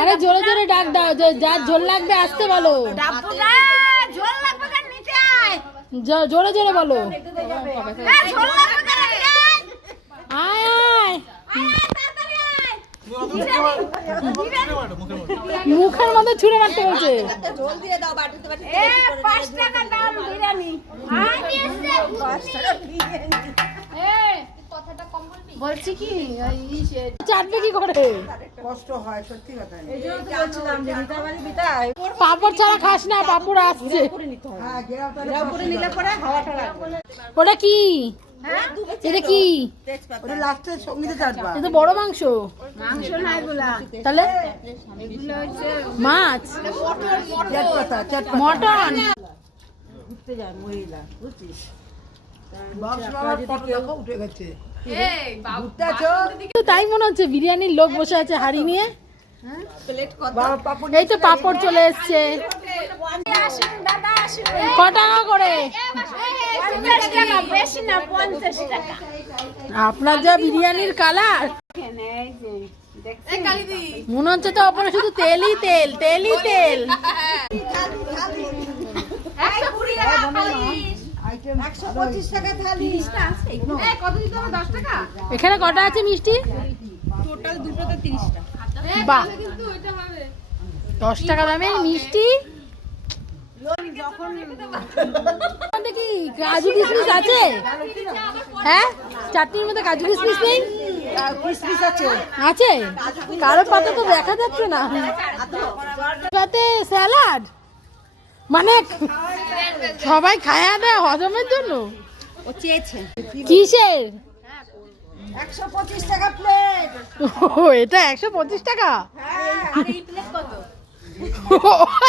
আরে জোরে জোরে ডাক দাও, যার ঝোল লাগবে আসতে বলো। জোরে জোরে বলো। আয় আয়, মুখের মধ্যে ছুঁড়ে মারতে বলছে। বলছি কি চাটবে কি করে, কষ্ট হয় সত্যি কথা। পাপড় ছাড়া খাস না, পাপড় আসছে। ওটা কি, এটা কি? ওটা লাস্টে সঙ্গীতে চাটবা। এটা বড় মাংস। মাংস না এগুলা, তাহলে এগুলো হচ্ছে মাছ, মটন। ঘুরতে যায় মহিলা, বুঝছিস? উঠে গেছে। তাই মনে হচ্ছে বিরিয়ানির লোক বসে আছে হাড়ি নিয়ে। এই তো পাপড় চলে এসছে। ক টাকা করে? বেশি না, 50 টাকা। আপনার যা বিরিয়ানির কালার, মনে হচ্ছে তো আপনার শুধু তেলই তেল, তেলই তেল। এখানে কটা আছে মিষ্টি? টোটাল দুটোতে 30 টাকা। বাহ, 10 টাকা দামে মিষ্টি। কি কাজু কিশমিশ আছে? হ্যাঁ, চাটনির মধ্যে কাজু কিশমিশ নেই? আছে, কারো পাতা তো দেখা যাচ্ছে না। তাতে স্যালাড, মানে সবাই খায়া দেয় হজমের জন্য। ও চেয়েছে কিসের? 125 টাকা প্লেট। ও, এটা 125 টাকা? আর এই প্লেট কত?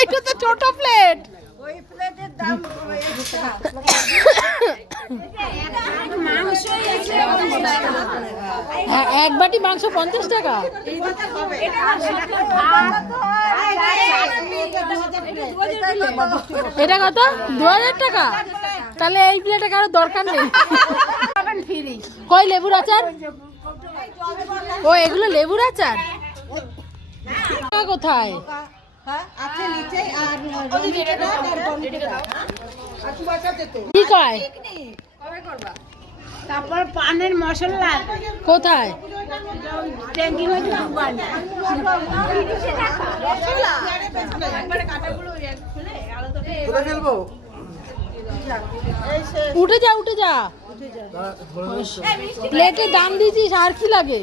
এটা তো ছোট প্লেট। ওই প্লেটের দাম মাংস এক বাটি মাংস 50 টাকা? এটা কত? 2000 টাকা? তাহলে এই প্লেটে কারো দরকার নেই। কই লেবুর আচার? ও, এগুলো লেবুর আচার কোথায়? কি কয়? তারপর পানের মশলা কোথায়? ট্যাঙ্কি মধ্যে ঢুকান। উঠে যা, উঠে যা। প্লেটের দাম দিয়েছিস, আর কি লাগে?